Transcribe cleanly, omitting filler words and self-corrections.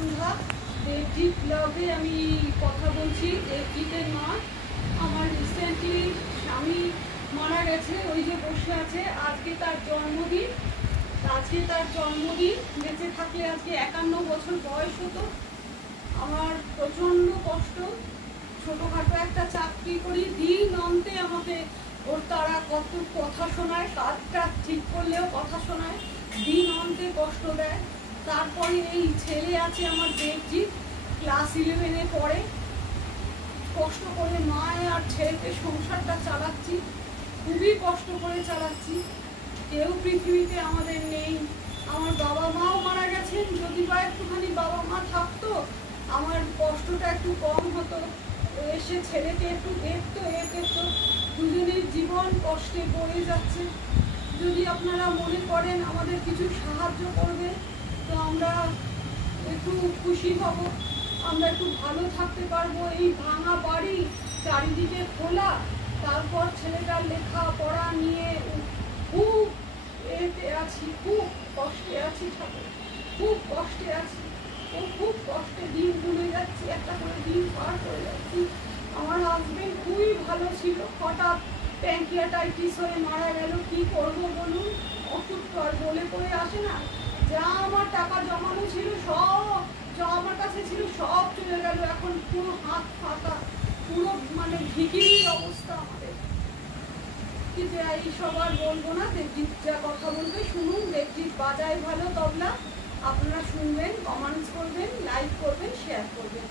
সন্ধ্যা। দেবজিৎ ব্লগে আমি কথা বলছি। দেবজিতের মা আমার রিসেন্টলি স্বামী মারা গেছে, ওই যে বসে আছে। আজকে তার জন্মদিন, বেঁচে থাকলে আজকে 51 বছর বয়স হতো। আমার প্রচণ্ড কষ্ট। ছোটোখাটো একটা চাকরি করি, দিন অন্তে আমাকে ওর তারা কত কথা শোনায়, কাজটা ঠিক করলেও কথা শোনায়, দিন অন্তে কষ্ট দেয়। তারপরে এই ছেলে আছে আমার দেবজিৎ, ক্লাস 11-এ পড়ে। কষ্ট করে মায় আর ছেলেকে সংসারটা চালাচ্ছি, খুবই কষ্ট করে চালাচ্ছি। কেউ পৃথিবীতে আমাদের নেই। আমার বাবা মাও মারা গেছেন, যদি বা একটুখানি বাবা মা থাকতো আমার কষ্টটা একটু কম হতো। এসে ছেলেকে একটু দেখতো, দেখতো। দুজনের জীবন কষ্টে পড়ে যাচ্ছে। যদি আপনারা মনে করেন আমাদের কিছু সাহায্য করবে তো আমরা একটু খুশি হব, আমরা একটু ভালো থাকতে পারবো। এই ভাঙা বাড়ি, চারিদিকে খোলা, তারপর ছেলেটার লেখাপড়া নিয়ে খুব এতে আছি, খুব কষ্টে আছি ঠাকুর, খুব কষ্টে আছি। খুব কষ্টে দিন গুলে যাচ্ছি, একটা করে দিন পার করে যাচ্ছি। আমার হাজবেন্ড খুবই ভালো ছিল, হঠাৎ প্যাঙ্কিয়াটাইটিস হয়ে মারা গেল। কি করবো বলুন, ওষুধ তো আর বলে করে আসে না। যা আমার টাকা জমানো ছিল সব, যা আমার কাছে ছিল সব চলে গেল। এখন পুরো হাত ফাঁকা, পুরো মানে ভিখিরির অবস্থা আমাদের। কি যে এইসব আর বলবো না। দেবজিৎ যা কথা বলবে শুনুন। দেবজিৎ বাজায় ভালো তবলা, আপনারা শুনবেন, কমেন্টস করবেন, লাইক করবেন, শেয়ার করবেন।